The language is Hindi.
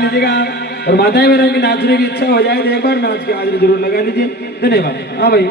आनंद लीजिएगा और माताएं बहनों की नाचने की इच्छा हो जाए तो एक बार नाच के हाजिरी जरूर लगा लीजिए। धन्यवाद। हाँ भाई